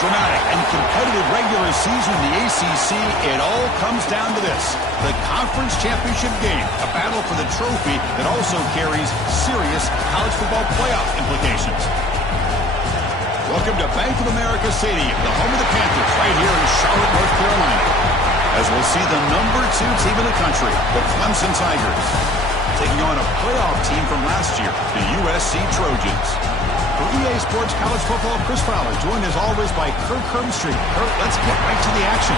dramatic and competitive regular season in the ACC, it all comes down to this: the conference championship game, a battle for the trophy that also carries serious college football playoff implications. Welcome to Bank of America Stadium, the home of the Panthers, right here in Charlotte, North Carolina, as we'll see the #2 team in the country, the Clemson Tigers, taking on a playoff team from last year, the USC Trojans. For EA Sports College Football, Chris Fowler, joined as always by Kirk Herbstreit. Kirk, let's get right to the action.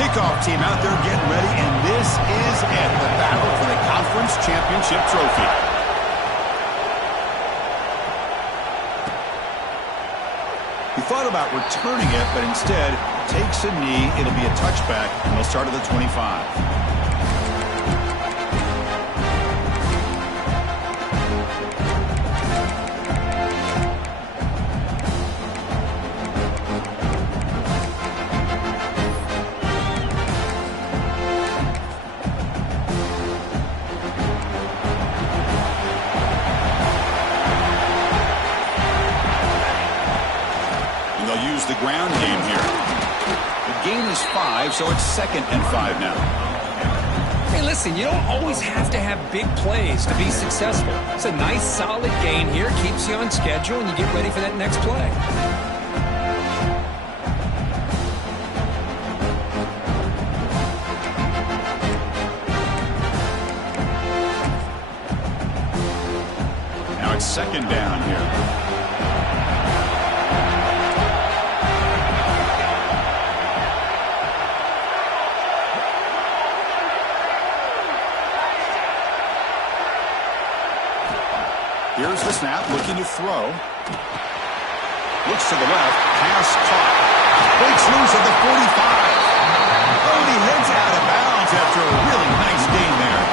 Kickoff team out there getting ready, and this is it, the battle for the conference championship trophy. He thought about returning it, but instead takes a knee. It'll be a touchback, and they'll start at the 25. The ground game here. The gain is 5, so it's 2nd and 5 now. Hey, listen, you don't always have to have big plays to be successful. It's a nice, solid gain here. Keeps you on schedule, and you get ready for that next play. Now it's 2nd down here. Here's the snap, looking to throw. Looks to the left, pass caught. Breaks loose at the 45. Oh, he heads out of bounds after a really nice gain there.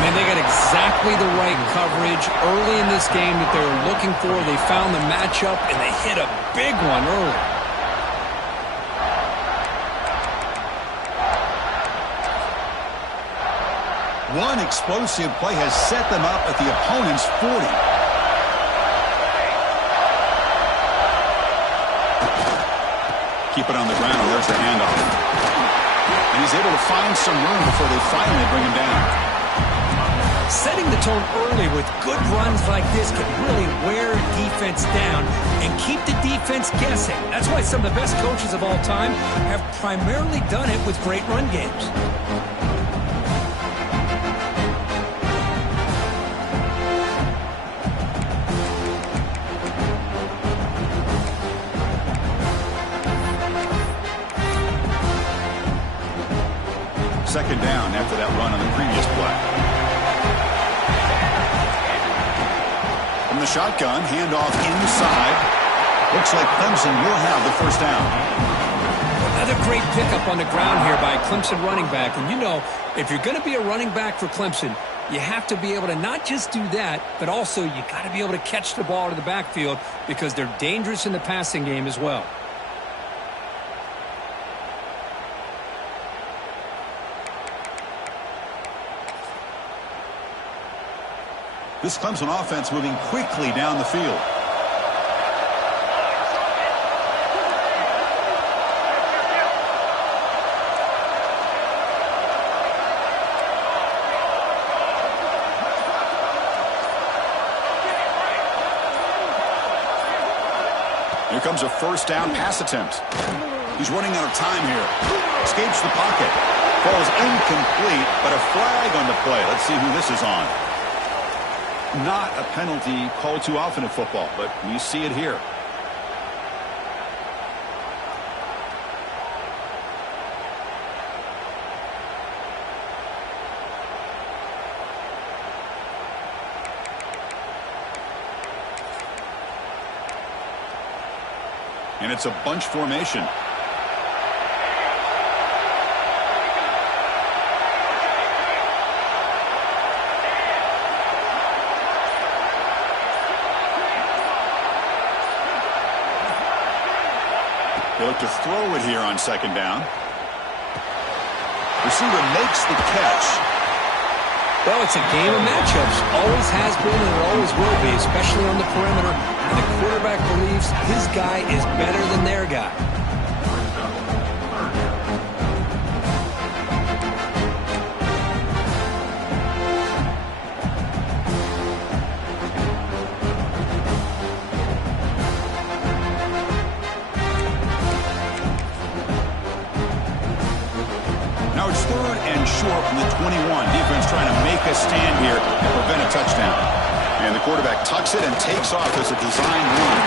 Man, they got exactly the right coverage early in this game that they were looking for. They found the matchup, and they hit a big one early. One explosive play has set them up at the opponent's 40. Keep it on the ground. There's the handoff. And he's able to find some room before they finally bring him down. Setting the tone early with good runs like this can really wear a defense down and keep the defense guessing. That's why some of the best coaches of all time have primarily done it with great run games. Second down after that run on the previous play. From the shotgun, handoff inside. Looks like Clemson will have the first down. Another great pickup on the ground here by Clemson running back. And you know, if you're going to be a running back for Clemson, you have to be able to not just do that, but also you got to be able to catch the ball to the backfield because they're dangerous in the passing game as well. This Clemson offense moving quickly down the field. Here comes a first down pass attempt. He's running out of time here. Escapes the pocket. Falls incomplete, but a flag on the play. Let's see who this is on. Not a penalty called too often in football, but we see it here. And it's a bunch formation. They look to throw it here on second down. Receiver makes the catch. Well, it's a game of matchups. Always has been and it always will be, especially on the perimeter. And the quarterback believes his guy is better than their guy. Now it's 3rd and short from the 21. Defense trying to make a stand here and prevent a touchdown. And the quarterback tucks it and takes off as a design run.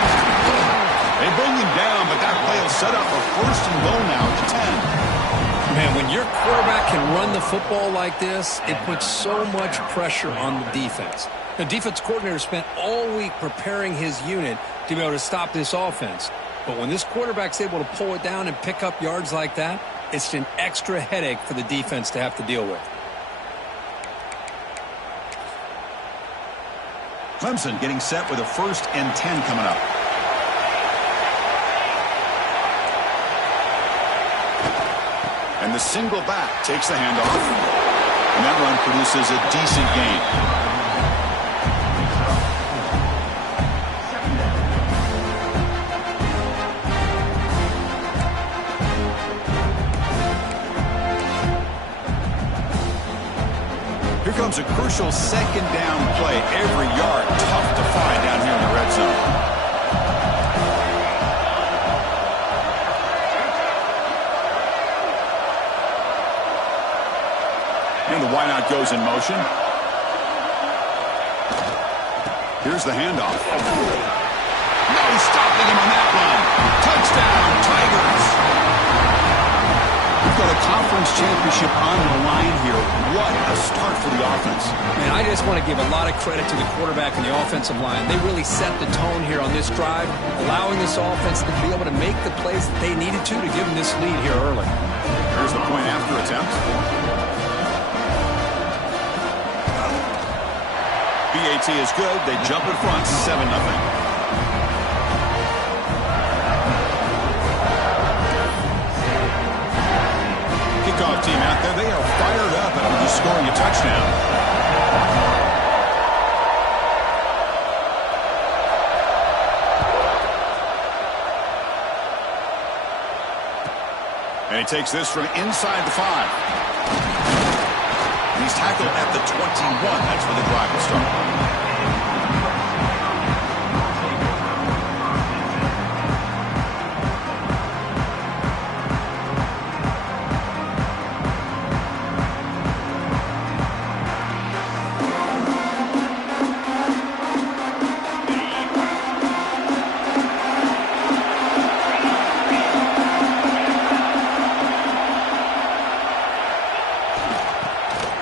They bring him down, but that play will set up a 1st and goal now at the 10. Man, when your quarterback can run the football like this, it puts so much pressure on the defense. The defense coordinator spent all week preparing his unit to be able to stop this offense. But when this quarterback's able to pull it down and pick up yards like that, it's an extra headache for the defense to have to deal with. Clemson getting set with a 1st and 10 coming up. And the single back takes the handoff. And that run produces a decent gain. Here comes a crucial 2nd down play. Every yard tough to find down here in the red zone. And the wideout goes in motion. Here's the handoff. No stopping him on that run. Touchdown, Tigers. We've got a conference championship on the line here. What a start for the offense. Man, I just want to give a lot of credit to the quarterback and the offensive line. They really set the tone here on this drive, allowing this offense to be able to make the plays that they needed to give them this lead here early. Here's the point after attempt. BAT is good. They jump in front, 7-0. Kickoff team out there. They are fired up after just scoring a touchdown. And he takes this from inside the 5. And he's tackled at the 21. That's where the drive will start.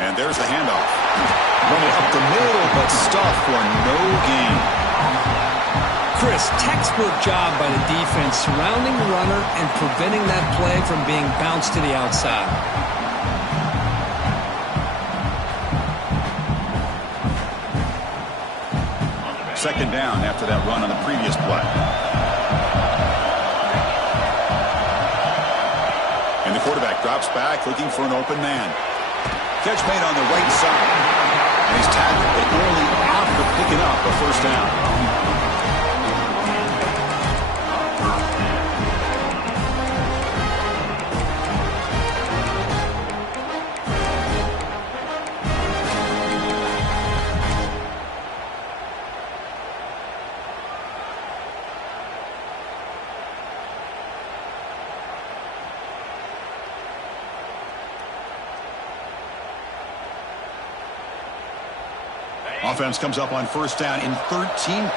And there's the handoff. Running up the middle, but stuffed for no gain. Chris, textbook job by the defense surrounding the runner and preventing that play from being bounced to the outside. Second down after that run on the previous play. And the quarterback drops back looking for an open man. Catch made on the right side. And he's tackled, but nearly after picking up a 1st down. Offense comes up on 1st down in 13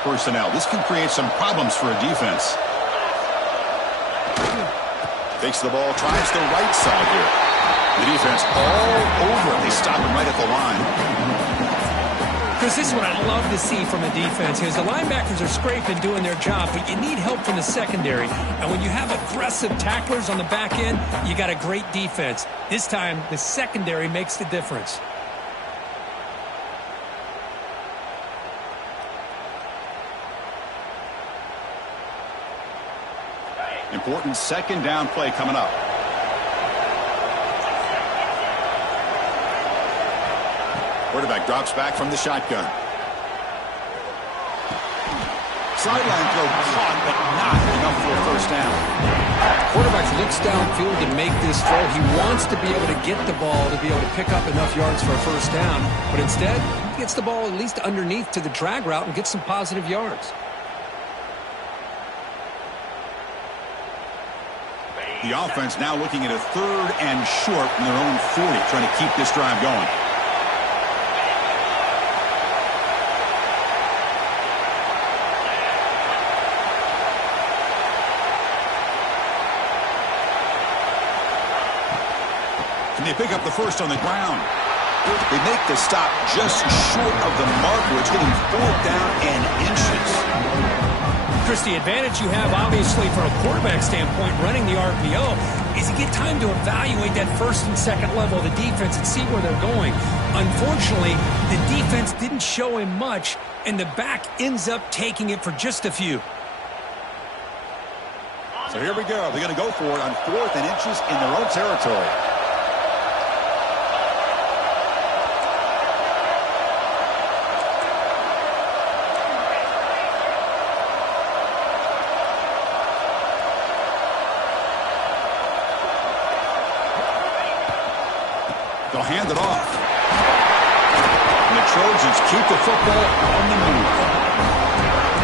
personnel. This can create some problems for a defense. Takes the ball, tries the right side here. The defense all over it. They stop him right at the line. Chris, this is what I love to see from a defense. Because the linebackers are scraping, doing their job, but you need help from the secondary. And when you have aggressive tacklers on the back end, you got a great defense. This time, the secondary makes the difference. Important second down play coming up. Quarterback drops back from the shotgun. Sideline throw caught, but not enough for a first down. Quarterback looks downfield to make this throw. He wants to be able to get the ball to be able to pick up enough yards for a first down. But instead, he gets the ball at least underneath to the drag route and gets some positive yards. The offense now looking at a 3rd and short from their own 40, trying to keep this drive going. Can they pick up the first on the ground? They make the stop just short of the marker. It's getting 4th down and inches. Chris, the advantage you have, obviously, from a quarterback standpoint, running the RPO, is you get time to evaluate that first and second level of the defense and see where they're going. Unfortunately, the defense didn't show him much, and the back ends up taking it for just a few. So here we go. They're going to go for it on 4th and inches in their own territory. They'll hand it off. And the Trojans keep the football on the move.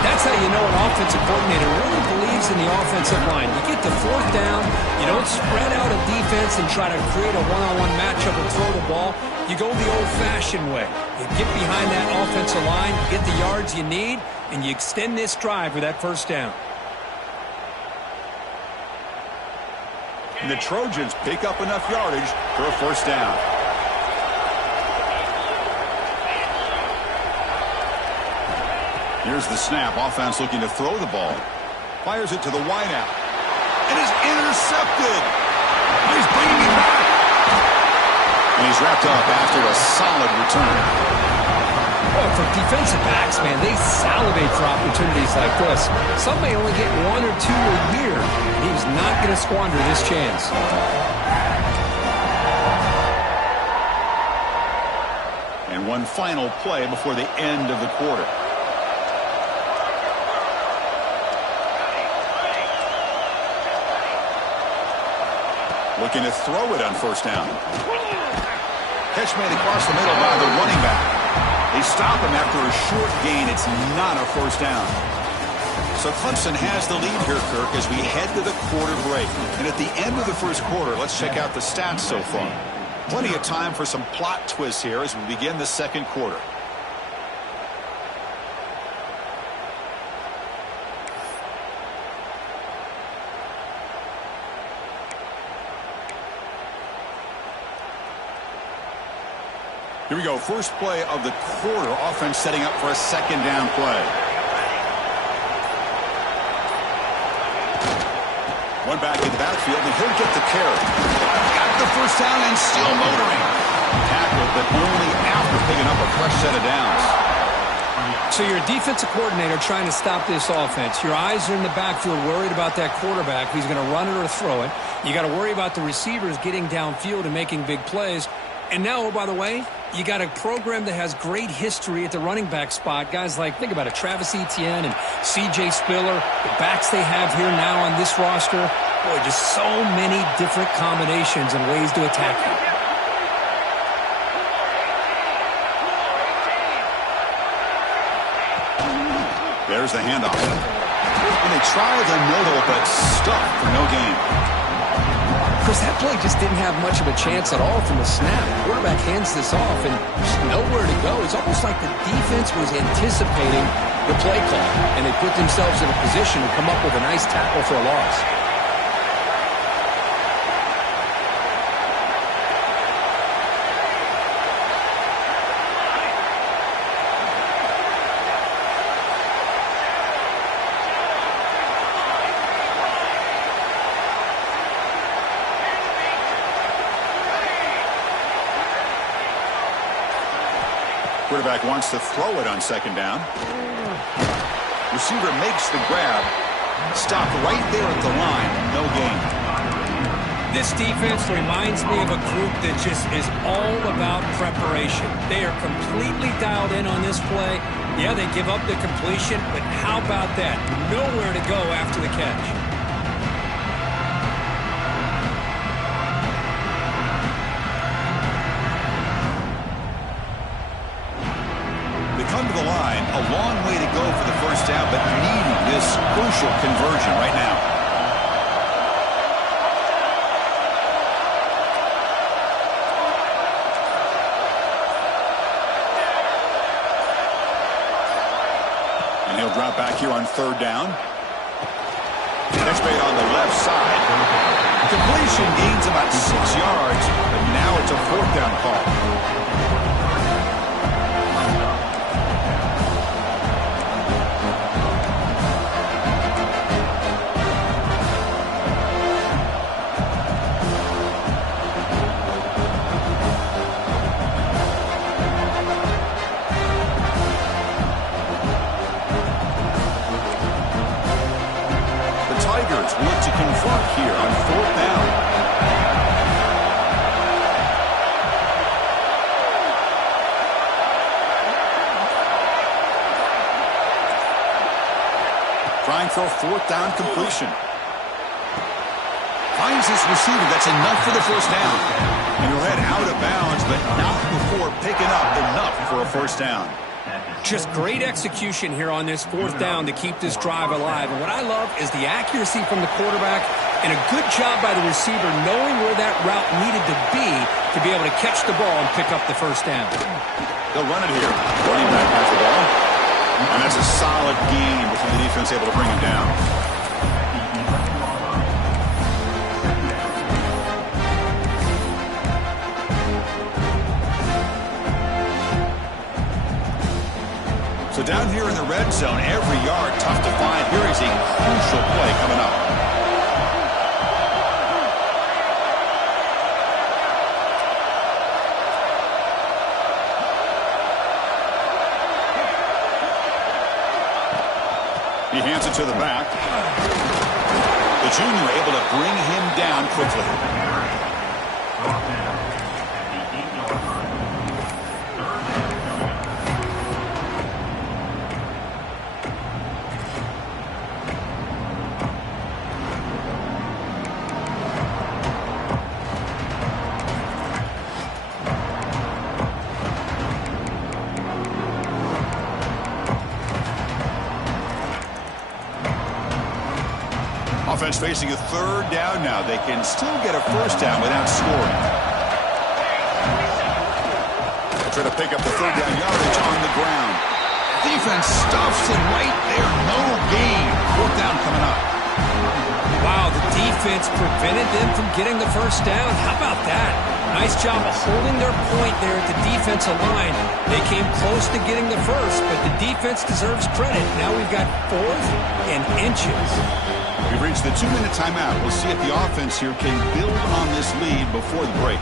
That's how you know an offensive coordinator really believes in the offensive line. You get to 4th down, you don't spread out a defense and try to create a one-on-one matchup and throw the ball. You go the old-fashioned way. You get behind that offensive line, you get the yards you need, and you extend this drive with that first down. And the Trojans pick up enough yardage for a first down. Here's the snap. Offense looking to throw the ball. Fires it to the wideout. It is intercepted. He's bringing it back. And he's wrapped up after a solid return. Well, for defensive backs, man, they salivate for opportunities like this. Some may only get 1 or 2 a year, and he's not going to squander this chance. And one final play before the end of the quarter. Looking to throw it on first down. Catch made across the middle by the running back. They stop him after a short gain. It's not a first down. So Clemson has the lead here, Kirk, as we head to the quarter break. And at the end of the first quarter, let's check out the stats so far. Plenty of time for some plot twists here as we begin the second quarter. Here we go. First play of the quarter. Offense setting up for a second down play. One back in the backfield, and he'll get the carry. Got the first down and still motoring. Tackled, but only after picking up a fresh set of downs. So you're a defensive coordinator trying to stop this offense. Your eyes are in the backfield worried about that quarterback who's going to run it or throw it. You got to worry about the receivers getting downfield and making big plays. And now, oh, by the way, you got a program that has great history at the running back spot. Guys like, think about it, Travis Etienne and C.J. Spiller, the backs they have here now on this roster. Boy, just so many different combinations and ways to attack you. There's the handoff. And they tried the middle, but stuck for no gain. Chris, that play just didn't have much of a chance at all from the snap. The quarterback hands this off, and there's nowhere to go. It's almost like the defense was anticipating the play call, and they put themselves in a position to come up with a nice tackle for a loss. Quarterback wants to throw it on second down. Receiver makes the grab. Stopped right there at the line. No gain. This defense reminds me of a group that just is all about preparation. They are completely dialed in on this play. Yeah, they give up the completion, but how about that? Nowhere to go after the catch. They come to the line, a long way to go for the first down, but needing this crucial conversion right now. He'll drop back here on third down. Catch made on the left side. Completion gains about 6 yards, but now it's a fourth down call. Look to convert here on fourth down. Trying for a fourth down completion. Finds his receiver. That's enough for the first down. And he'll head out of bounds, but not before picking up enough for a first down. Just great execution here on this fourth down to keep this drive alive. And what I love is the accuracy from the quarterback and a good job by the receiver knowing where that route needed to be able to catch the ball and pick up the first down. They'll run it here. Running back has the ball. And that's a solid gain before the defense able to bring him down. So down here in the red zone, every yard tough to find. Here is a crucial play coming up. He hands it to the back. The junior able to bring him down quickly. Offense facing a third down now. They can still get a first down without scoring. They try to pick up the third down yardage on the ground. Defense stuffs it right there. No gain. Fourth down coming up. Wow, the defense prevented them from getting the first down. How about that? Nice job of holding their point there at the defensive line. They came close to getting the first, but the defense deserves credit. Now we've got fourth and inches. We've reached the 2-minute timeout. We'll see if the offense here can build on this lead before the break.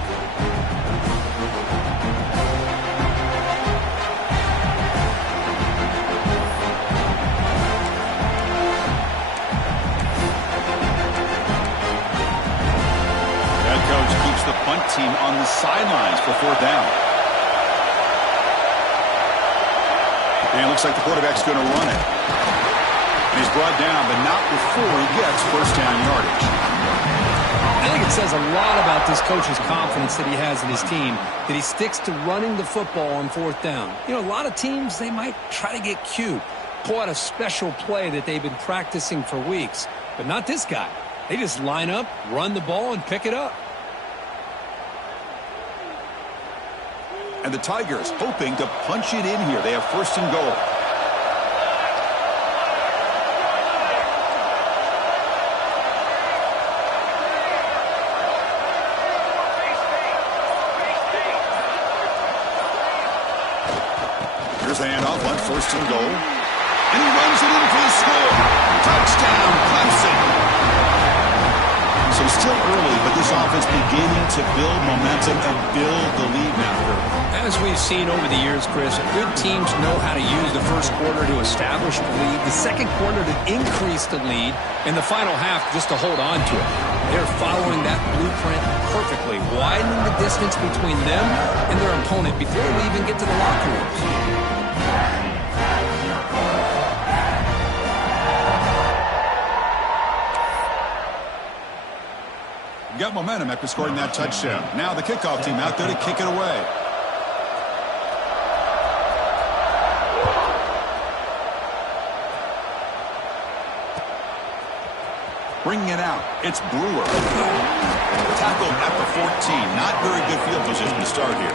Head coach keeps the punt team on the sidelines for fourth down. And it looks like the quarterback's going to run it. He's brought down, but not before he gets first down yardage. I think it says a lot about this coach's confidence that he has in his team, that he sticks to running the football on fourth down. You know, a lot of teams, they might try to get cute, pull out a special play that they've been practicing for weeks, but not this guy. They just line up, run the ball, and pick it up. And the Tigers hoping to punch it in here. They have first and goal. Here's the handoff on first and goal. And he runs it in for the score. Touchdown, Clemson. So still early, but this offense beginning to build momentum and build the lead now. As we've seen over the years, Chris, good teams know how to use the first quarter to establish the lead, the second quarter to increase the lead, and the final half just to hold on to it. They're following that blueprint perfectly, widening the distance between them and their opponent before we even get to the locker rooms. Got momentum after scoring that touchdown. Now the kickoff team out there to kick it away. Bringing it out, it's Brewer. Tackled at the 14. Not very good field position to start here.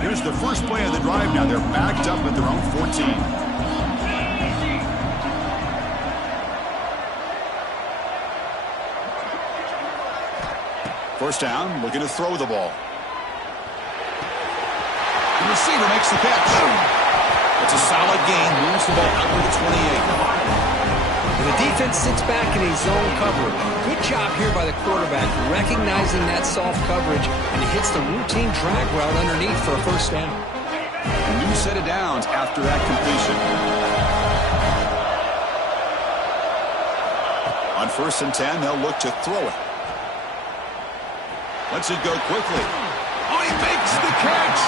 Here's the first play of the drive now. They're backed up at their own 14. First down, looking to throw the ball. The receiver makes the catch. It's a solid gain, moves the ball out to the 28. And the defense sits back in a zone cover. Good job here by the quarterback, recognizing that soft coverage, and he hits the routine drag route underneath for a first down. A new set of downs after that completion. On 1st and 10, they'll look to throw it. Lets it go quickly. Oh, he makes the catch.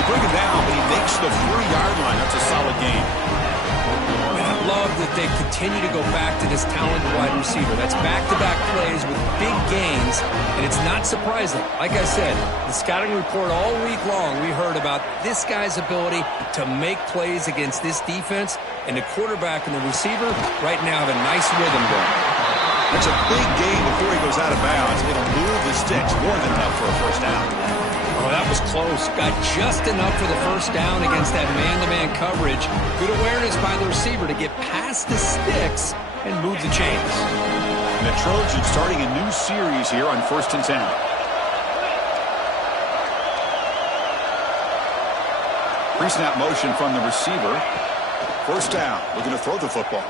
They bring him down, but he makes the 3-yard line. That's a solid gain. And I love that they continue to go back to this talented wide receiver. That's back-to-back plays with big gains, and it's not surprising. Like I said, the scouting report all week long, we heard about this guy's ability to make plays against this defense, and the quarterback and the receiver right now have a nice rhythm going. That's a big gain before he goes out of bounds. It'll move the sticks more than enough for a first down. Oh, that was close. Got just enough for the first down against that man-to-man coverage. Good awareness by the receiver to get past the sticks and move the chains. And the Trojans starting a new series here on 1st and 10. Pre-snap motion from the receiver. First down. Looking to throw the football.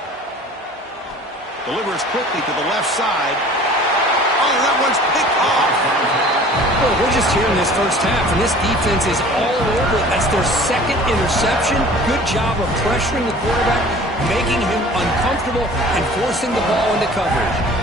Delivers quickly to the left side. Oh, that one's picked off. Well, we're just here in this first half, and this defense is all over it. That's their second interception. Good job of pressuring the quarterback, making him uncomfortable, and forcing the ball into coverage.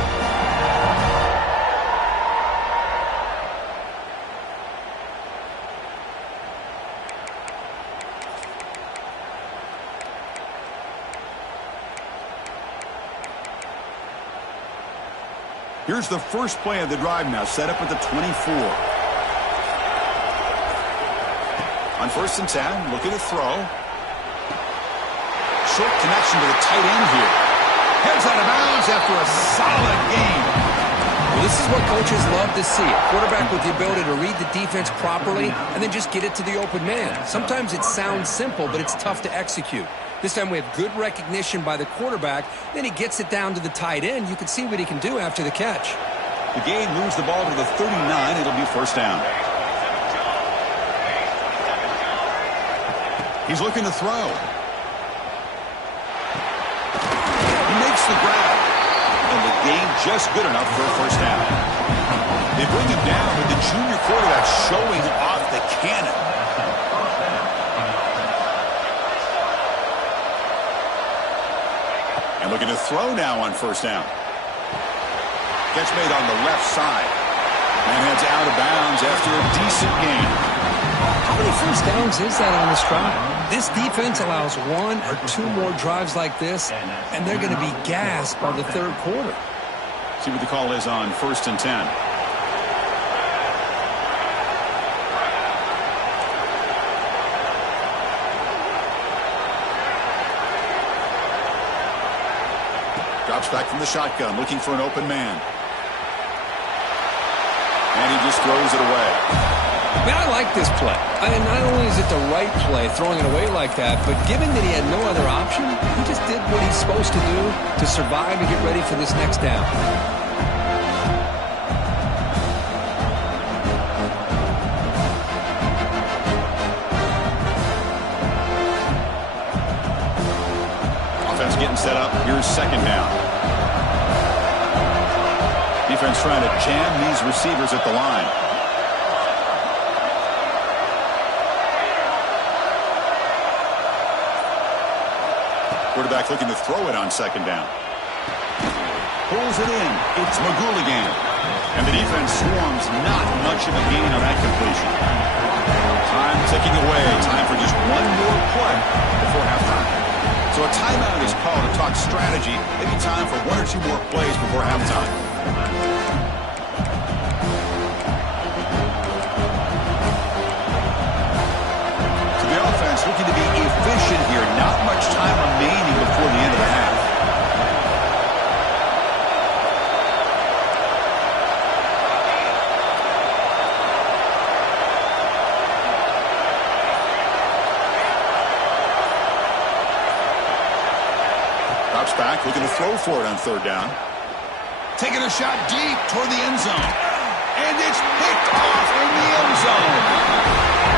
Here's the first play of the drive now, set up at the 24. On 1st and 10, looking to throw. Short connection to the tight end here. Heads out of bounds after a solid game. Well, this is what coaches love to see. A quarterback with the ability to read the defense properly and then just get it to the open man. Sometimes it sounds simple, but it's tough to execute. This time we have good recognition by the quarterback. Then he gets it down to the tight end. You can see what he can do after the catch. The gain moves the ball to the 39. It'll be first down. He's looking to throw. He makes the grab. And the gain just good enough for a first down. They bring him down with the junior quarterback showing off the cannon. And looking to throw now on first down. Catch made on the left side. And heads out of bounds after a decent gain. How many first downs is that on this drive? This defense allows 1 or 2 more drives like this, and they're going to be gassed by the third quarter. See what the call is on 1st and 10. Drops back from the shotgun, looking for an open man. And he just throws it away. Man, I like this play. I mean, not only is it the right play, throwing it away like that, but given that he had no other option, he just did what he's supposed to do to survive and get ready for this next down. Offense getting set up. Here's second down. Defense trying to jam these receivers at the line. Quarterback looking to throw it on second down. Pulls it in. It's McGooligan. And the defense swarms. Not much of a gain on that completion. Time ticking away. Time for just one more play before halftime. So a timeout is called to talk strategy. Maybe time for one or two more plays before halftime. So the offense looking to be efficient here. Not much time remaining before the end of the half. Drops back, looking to throw for it on third down. Taking a shot deep toward the end zone. And it's picked off in the end zone.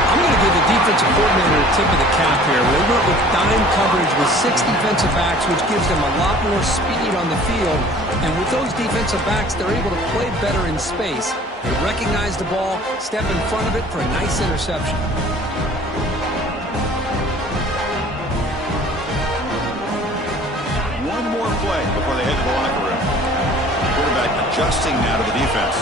I'm going to give the defensive coordinator a tip of the cap here. They went with dime coverage with 6 defensive backs, which gives them a lot more speed on the field. And with those defensive backs, they're able to play better in space. They recognize the ball, step in front of it for a nice interception. One more play before they head to the locker room. Quarterback adjusting now to the defense.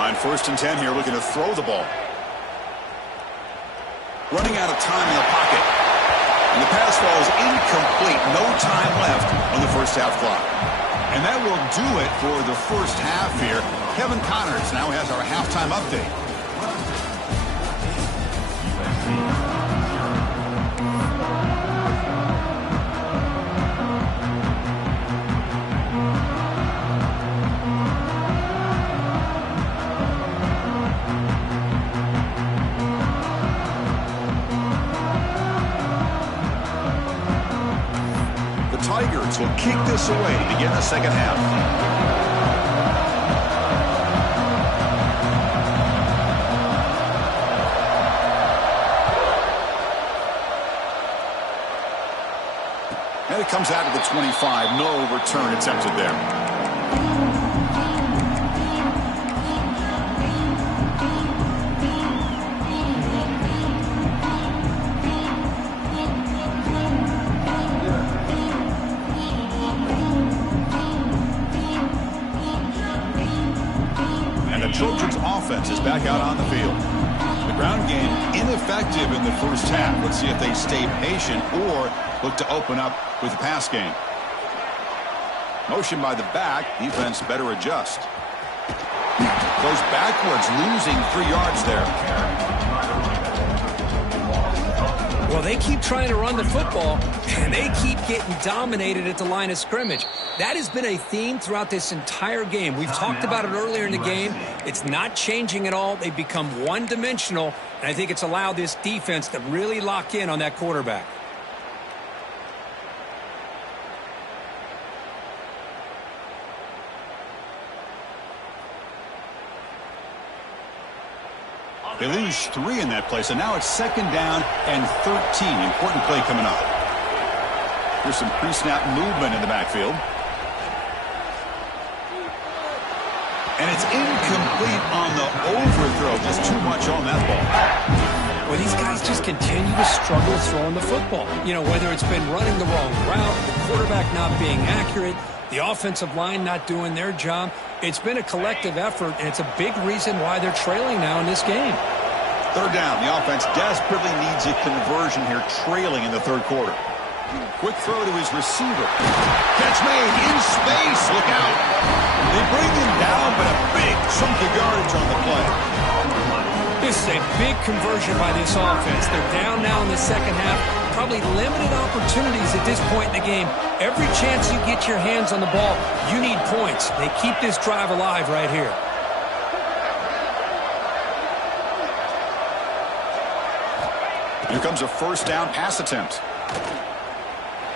On 1st and 10 here, looking to throw the ball. Running out of time in the pocket. And the pass falls incomplete. No time left on the first half clock. And that will do it for the first half here. Kevin Connors now has our halftime update. Tigers will kick this away to begin the second half. And it comes out of the 25. No return attempted there. Trojans offense is back out on the field. The ground game ineffective in the first half. Let's see if they stay patient or look to open up with the pass game. Motion by the back. Defense better adjust. Goes backwards, losing 3 yards there. Well, they keep trying to run the football, and they keep getting dominated at the line of scrimmage. That has been a theme throughout this entire game. We've talked about it earlier in the game. It's not changing at all. They've become one-dimensional, and I think it's allowed this defense to really lock in on that quarterback. They lose 3 in that play, so now it's second down and 13. Important play coming up. Here's some pre-snap movement in the backfield. And it's incomplete on the overthrow. Just too much on that ball. Well, these guys just continue to struggle throwing the football. You know, whether it's been running the wrong route, the quarterback not being accurate, the offensive line not doing their job. It's been a collective effort, and it's a big reason why they're trailing now in this game. Third down. The offense desperately needs a conversion here, trailing in the third quarter. Quick throw to his receiver. Catch made in space. Look out. They bring him down, but a big chunk of yardage on the play. This is a big conversion by this offense. They're down now in the second half. Probably limited opportunities at this point in the game. Every chance you get your hands on the ball, you need points. They keep this drive alive right here. Here comes a first down pass attempt.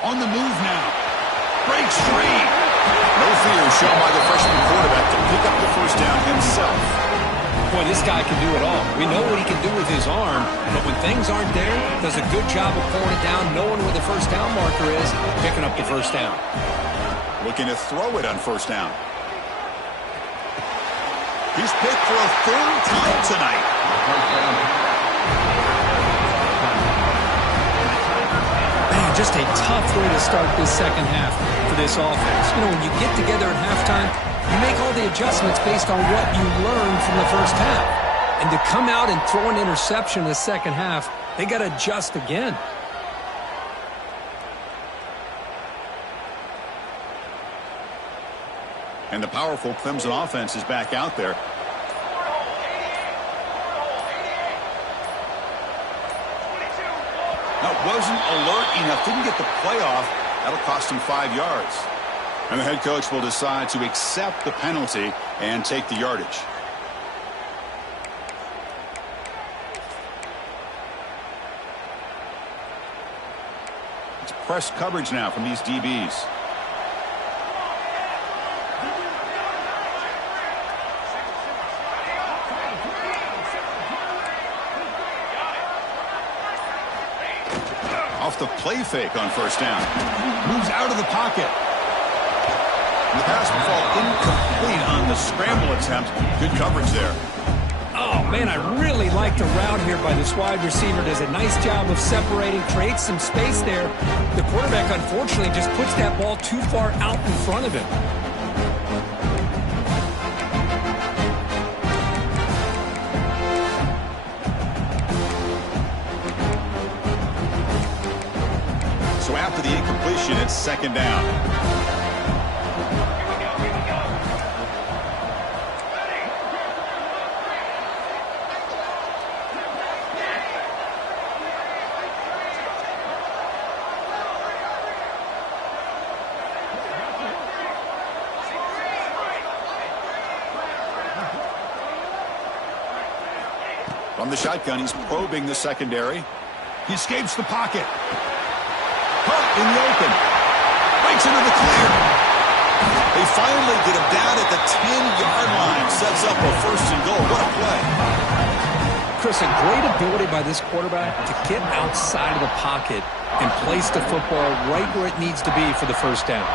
On the move now. Breaks free. No fear shown by the freshman quarterback to pick up the first down himself. Boy, this guy can do it all. We know what he can do with his arm, but when things aren't there, does a good job of pulling it down, knowing where the first down marker is, picking up the first down. Looking to throw it on first down. He's picked for a third time tonight. Man, just a tough way to start this second half for this offense. You know, when you get together at halftime, you make all the adjustments based on what you learned from the first half. And to come out and throw an interception in the second half, they got to adjust again. And the powerful Clemson offense is back out there. That wasn't alert enough. Didn't get the playoff. That'll cost him 5 yards. And the head coach will decide to accept the penalty and take the yardage. It's press coverage now from these DBs. Off the play fake on first down. Moves out of the pocket. The pass will fall incomplete on the scramble attempt. Good coverage there. Oh, man, I really like the route here by this wide receiver. Does a nice job of separating, creates some space there. The quarterback, unfortunately, just puts that ball too far out in front of him. So after the incompletion, it's second down. From the shotgun, he's probing the secondary. He escapes the pocket. Caught in the open. Breaks into the clear. They finally get him down at the 10-yard line. Sets up a first and goal. What a play. Chris, a great ability by this quarterback to get outside of the pocket and place the football right where it needs to be for the first down.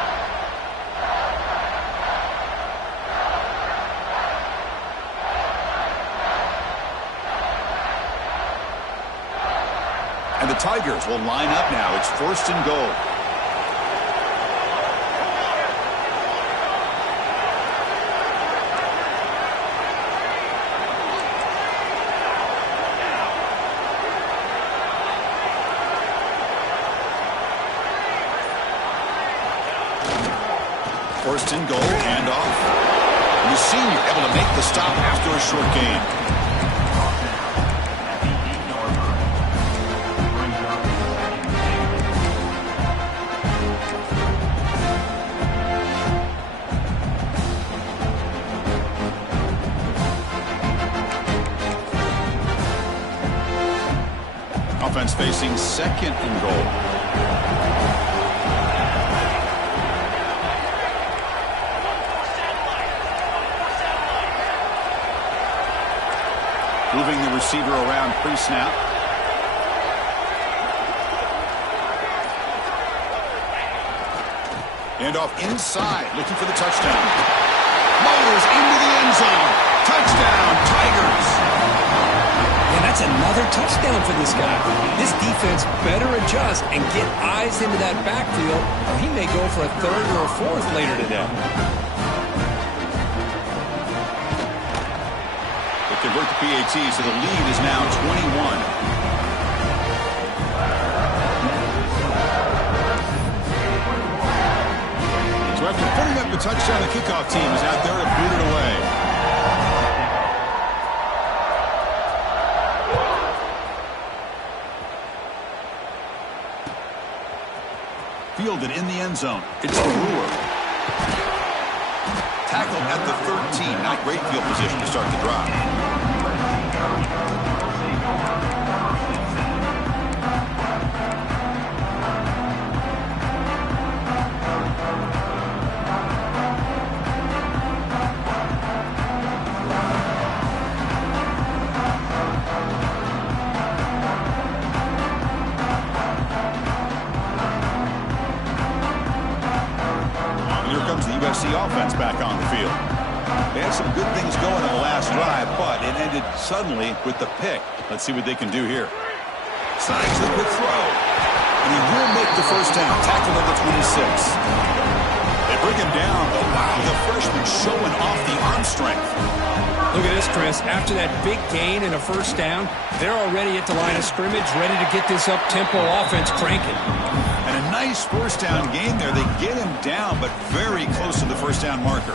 And the Tigers will line up now. It's first and goal. First and goal, handoff. And the senior able to make the stop after a short gain. Offense facing second and goal. Moving the receiver around pre-snap. And off inside, looking for the touchdown. Motors into the end zone. Touchdown, Tigers. And that's another touchdown for this guy. This defense better adjust and get eyes into that backfield, or he may go for a third or a fourth later today. They convert the PAT, so the lead is now 21. So after putting up the touchdown, the kickoff team is out there to boot it away. fielded in the end zone. It's the ruler. Tackled at the 13. Not great field position to start the drive. USC offense back on the field. They had some good things going on the last drive, but it ended suddenly with the pick. Let's see what they can do here. Signs the quick throw. And he will make the first down. Tackled at the 26. They bring him down, but wow, the freshman showing off the arm strength. Look at this, Chris. After that big gain and a first down, they're already at the line of scrimmage, ready to get this up-tempo offense cranking. And a nice first down gain there. They get him down, but very close to the first down marker.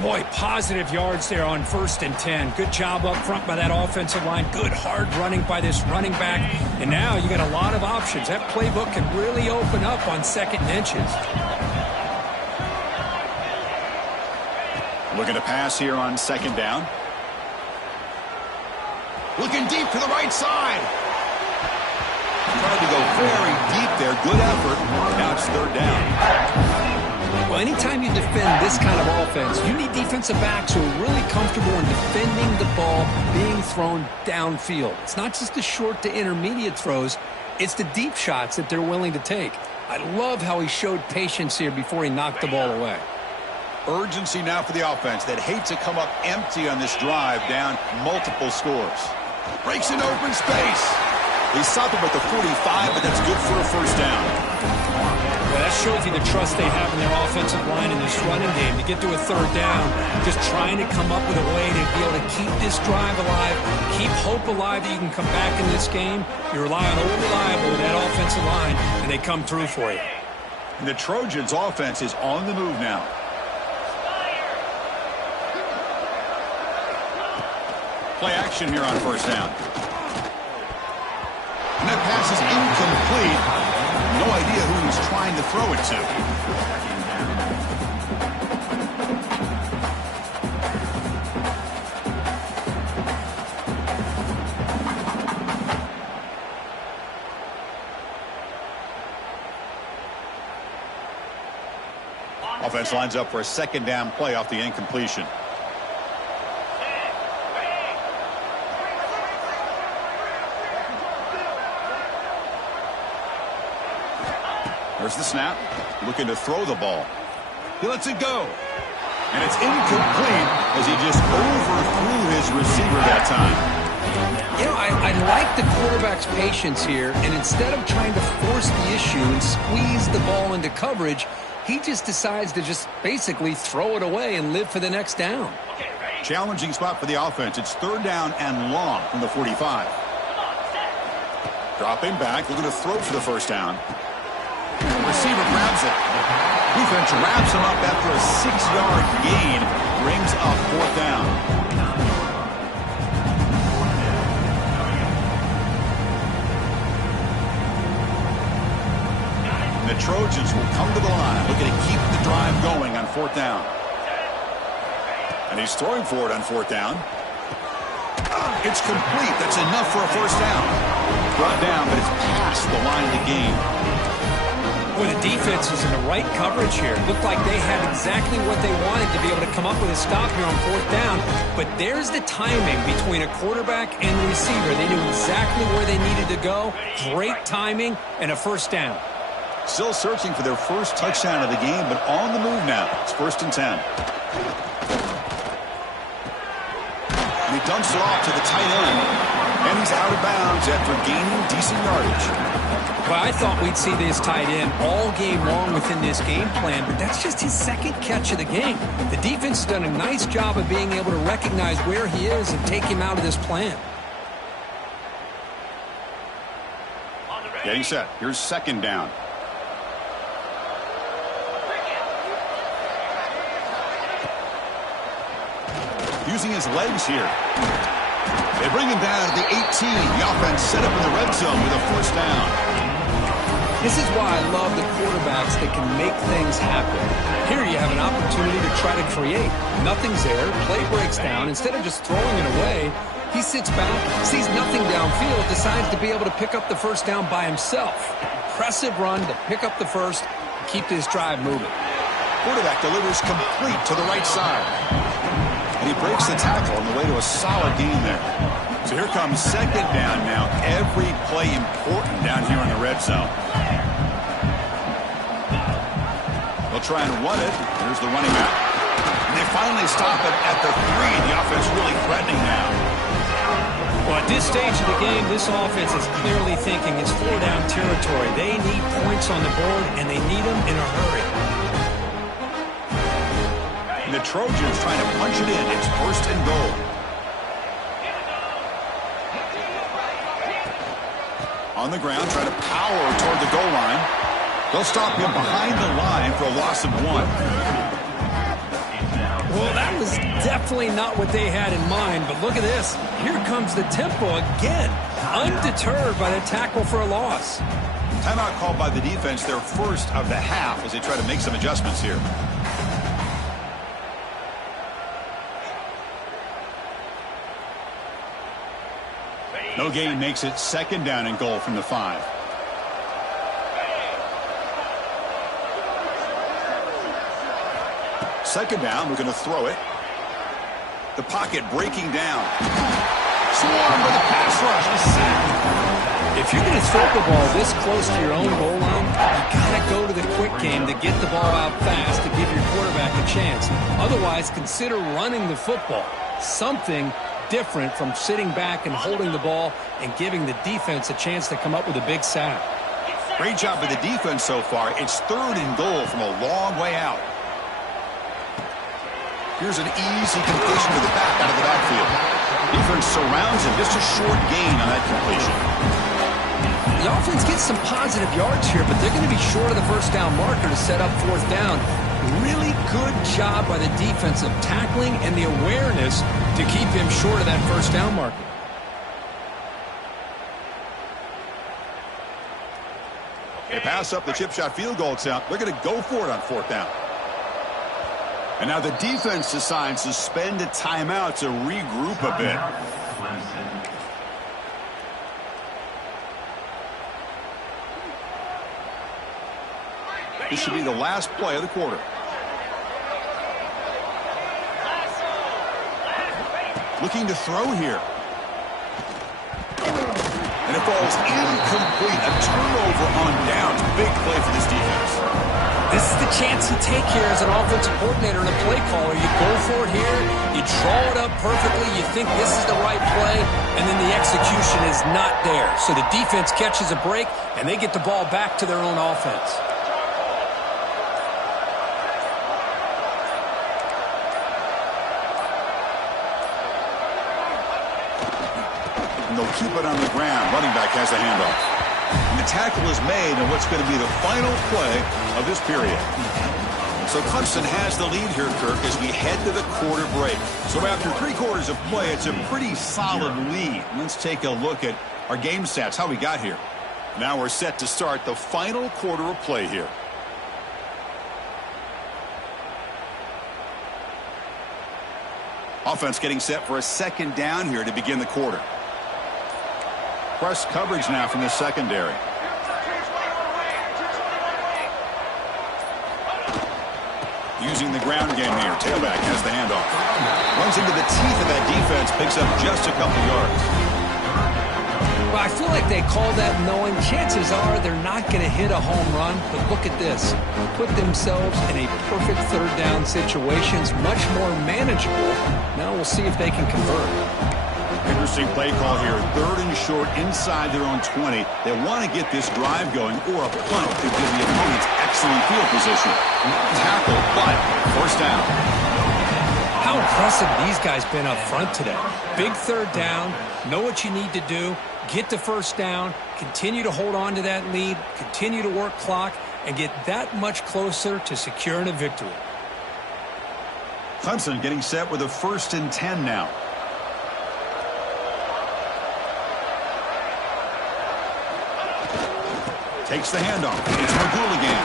Boy, positive yards there on 1st and 10. Good job up front by that offensive line. Good hard running by this running back. And now you got a lot of options. That playbook can really open up on 2nd and inches. Looking to pass here on 2nd down. Looking deep to the right side. Tried to go very deep there. Good effort. Now it's 3rd down. Well, anytime you defend this kind of offense, you need defensive backs who are really comfortable in defending the ball being thrown downfield. It's not just the short to intermediate throws. It's the deep shots that they're willing to take. I love how he showed patience here before he knocked the ball away. Urgency now for the offense that hates to come up empty on this drive, down multiple scores. Breaks into open space. He stopped him at the 45, but that's good for a first down. Well, that shows you the trust they have in their offensive line in this running game. To get to a 3rd down, just trying to come up with a way to be able to keep this drive alive, keep hope alive that you can come back in this game. You rely on Old Reliable with that offensive line, and they come through for you. And the Trojans' offense is on the move now. Play action here on 1st down. And that pass is incomplete. No idea who he's trying to throw it to. Offense lines up for a 2nd down play off the incompletion. There's the snap. Looking to throw the ball. He lets it go. And it's incomplete as he just overthrew his receiver that time. You know, I like the quarterback's patience here, and instead of trying to force the issue and squeeze the ball into coverage, he just decides to just basically throw it away and live for the next down. Challenging spot for the offense. It's 3rd down and long from the 45. Dropping back, looking to throw for the first down. Receiver grabs it. Defense wraps him up after a 6-yard gain. Brings up 4th down. The Trojans will come to the line, looking to keep the drive going on 4th down. And he's throwing for it on 4th down. It's complete. That's enough for a first down. Brought down, but it's past the line of the game. Well, the defense was in the right coverage here. It looked like they had exactly what they wanted to be able to come up with a stop here on 4th down. But there's the timing between a quarterback and the receiver. They knew exactly where they needed to go. Great timing and a first down. Still searching for their first touchdown of the game, but on the move now. It's 1st and 10. And he dumps it off to the tight end. And he's out of bounds after gaining decent yardage. Well, I thought we'd see this tight end all game long within this game plan, but that's just his 2nd catch of the game. The defense has done a nice job of being able to recognize where he is and take him out of this plan. Getting set. Here's 2nd down. Using his legs here. They bring him down to the 18. The offense set up in the red zone with a first down. This is why I love the quarterbacks that can make things happen. Here you have an opportunity to try to create. Nothing's there. Play breaks down. Instead of just throwing it away, he sits back, sees nothing downfield, decides to be able to pick up the first down by himself. Impressive run to pick up the first and keep this drive moving. Quarterback delivers complete to the right side. And he breaks the tackle on the way to a solid gain there. So here comes second down now. Every play important down here in the red zone. They'll try and run it. Here's the running back. And they finally stop it at the 3. The offense really threatening now. Well, at this stage of the game, this offense is clearly thinking it's 4-down territory. They need points on the board, and they need them in a hurry. And the Trojans trying to punch it in. It's first and goal. On the ground, trying to power toward the goal line. They'll stop him behind the line for a loss of 1. Well, that was definitely not what they had in mind, but look at this. Here comes the tempo again, undeterred by the tackle for a loss. Timeout called by the defense, their first of the half, as they try to make some adjustments here. No gain makes it second down and goal from the 5. Second down, we're going to throw it. The pocket breaking down. Swarmed with a pass rush. A sack. If you're going to throw the ball this close to your own goal line, you got to go to the quick game to get the ball out fast to give your quarterback a chance. Otherwise, consider running the football. Something different from sitting back and holding the ball and giving the defense a chance to come up with a big sack. Great job by the defense so far. It's third and goal from a long way out. Here's an easy completion to the back out of the backfield. Defense surrounds him. Just a short gain on that completion. The offense gets some positive yards here, but they're going to be short of the first down marker to set up fourth down. Really good job by the defense of tackling and the awareness to keep him short of that first down marker. They pass up the chip shot field goal attempt. They're going to go for it on fourth down. And now the defense decides to spend a timeout to regroup a bit. This should be the last play of the quarter. Looking to throw here. And it falls incomplete. A turnover on downs. Big play for this defense. This is the chance you take here as an offensive coordinator and a play caller. You go for it here. You draw it up perfectly. You think this is the right play, and then the execution is not there. So the defense catches a break, and they get the ball back to their own offense. They'll keep it on the ground. Running back has the handoff. And the tackle is made on what's going to be the final play of this period. So Clemson has the lead here, Kirk, as we head to the quarter break. So after 3 quarters of play, it's a pretty solid lead. Let's take a look at our game stats, how we got here. Now we're set to start the final quarter of play here. Offense getting set for a second down here to begin the quarter. Press coverage now from the secondary. Using the ground game here. Tailback has the handoff. Runs into the teeth of that defense. Picks up just a couple yards. Well, I feel like they call that knowing chances are they're not going to hit a home run. But look at this. Put themselves in a perfect third down situation. It's much more manageable. Now we'll see if they can convert. Interesting play call here. Third and short inside their own 20. They want to get this drive going, or a punt to give the opponents excellent field position. Tackle, but first down. How impressive these guys been up front today. Big third down. Know what you need to do. Get the first down. Continue to hold on to that lead. Continue to work clock and get that much closer to securing a victory. Clemson getting set with a 1st and 10 now. Takes the handoff. It's McGooligan.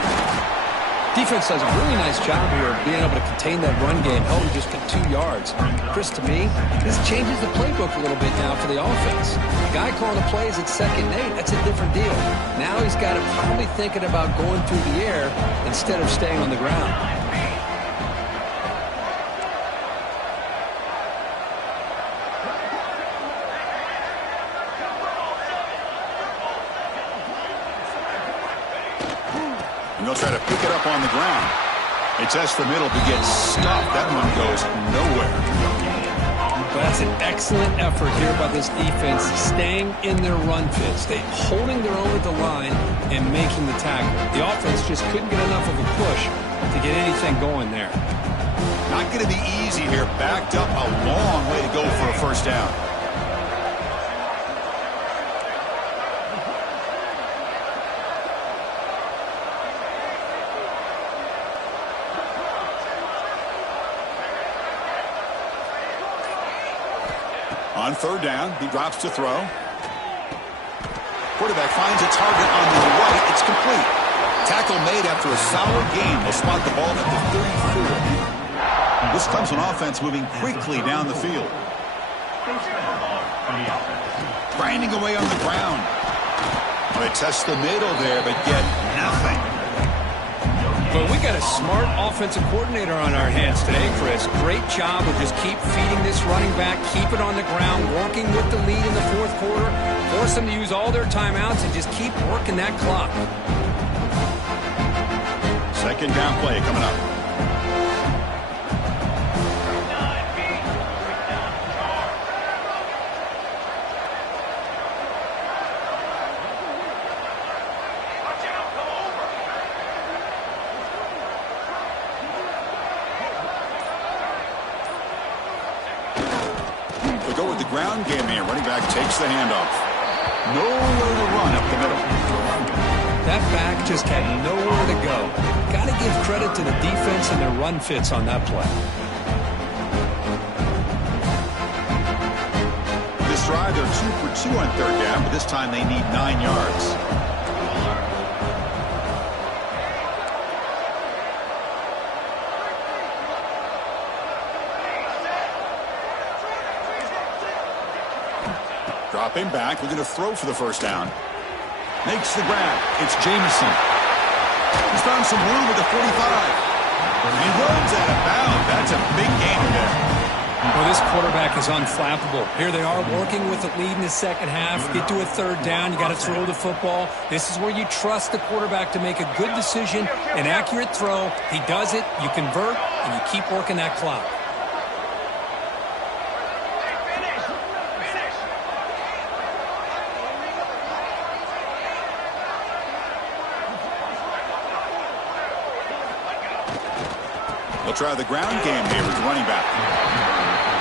Defense does a really nice job here of being able to contain that run game, held him just at 2 yards. Chris, to me, this changes the playbook a little bit now for the offense. The guy calling the plays at 2nd and 8, that's a different deal. Now he's got to probably thinking about going through the air instead of staying on the ground. And they'll try to pick it up on the ground. They test the middle, but gets stuffed. That one goes nowhere. Well, that's an excellent effort here by this defense, staying in their run fits. They holding their own at the line and making the tackle. The offense just couldn't get enough of a push to get anything going there. Not going to be easy here. Backed up a long way to go for a first down. On 3rd down, he drops to throw. Quarterback finds a target on the right. It's complete. Tackle made after a solid gain. They'll spot the ball at the 34. This Clemson offense moving quickly down the field. Grinding away on the ground. They test the middle there, but get nothing. But we got a smart offensive coordinator on our hands today, Chris. Great job of just keep feeding this running back, keep it on the ground, working with the lead in the 4th quarter, force them to use all their timeouts, and just keep working that clock. 2nd down play coming up. Ground game here. Running back takes the handoff. Nowhere to run up the middle. That back just had nowhere to go. Got to give credit to the defense and their run fits on that play. This drive, they're 2 for 2 on 3rd down, but this time they need 9 yards. Dropping back, looking to throw for the first down. Makes the grab. It's Jameson. He's found some room at the 45. He runs out of bounds. That's a big gain there. Well, this quarterback is unflappable. Here they are working with the lead in the 2nd half. Get to a 3rd down. You got to throw the football. This is where you trust the quarterback to make a good decision, an accurate throw. He does it, you convert, and you keep working that clock. They'll try the ground game here with the running back.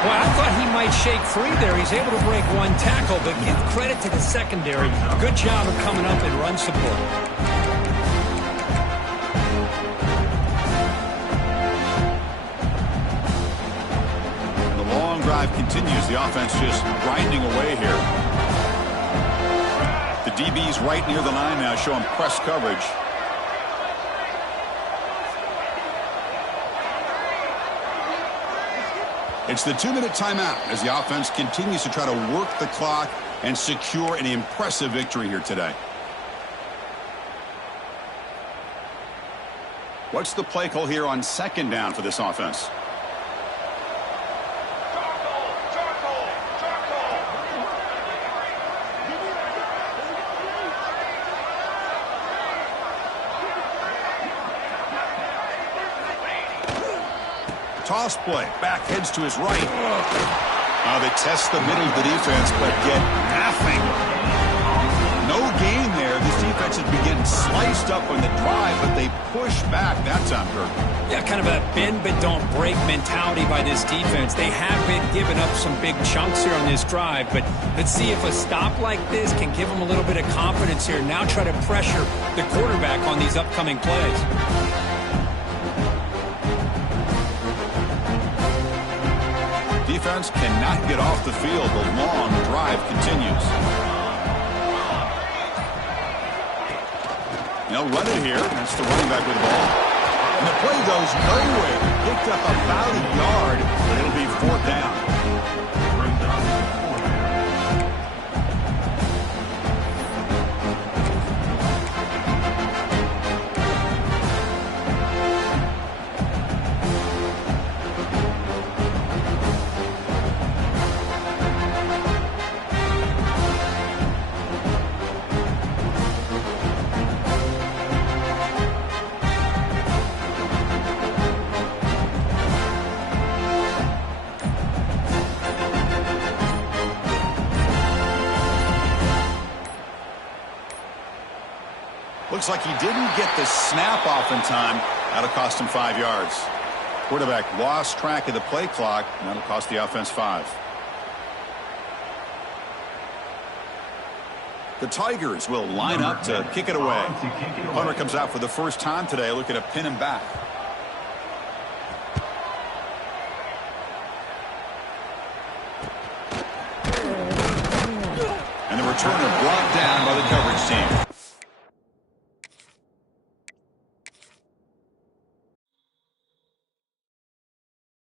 Well, I thought he might shake free there. He's able to break 1 tackle, but give credit to the secondary. Good job of coming up and run support. And the long drive continues. The offense just grinding away here. The DB's right near the line now, showing press coverage. It's the 2-minute timeout as the offense continues to try to work the clock and secure an impressive victory here today. What's the play call here on 2nd down for this offense? Toss play. Back heads to his right. They test the middle of the defense, but get nothing. No gain there. This defense has been getting sliced up on the drive, but they push back that time, Kirk. Yeah, kind of a bend but don't break mentality by this defense. They have been giving up some big chunks here on this drive, but let's see if a stop like this can give them a little bit of confidence here. Now try to pressure the quarterback on these upcoming plays. Defense cannot get off the field. The long drive continues. They'll run it here. That's the running back with the ball. And the play goes nowhere. Picked up about a yard, but it'll be 4th down. Looks like he didn't get the snap off in time. That'll cost him 5 yards. Quarterback lost track of the play clock, and that'll cost the offense 5. The Tigers will line up to kick it away. Hunter comes out for the first time today, looking to pin him back. And the returner brought down by the coverage team.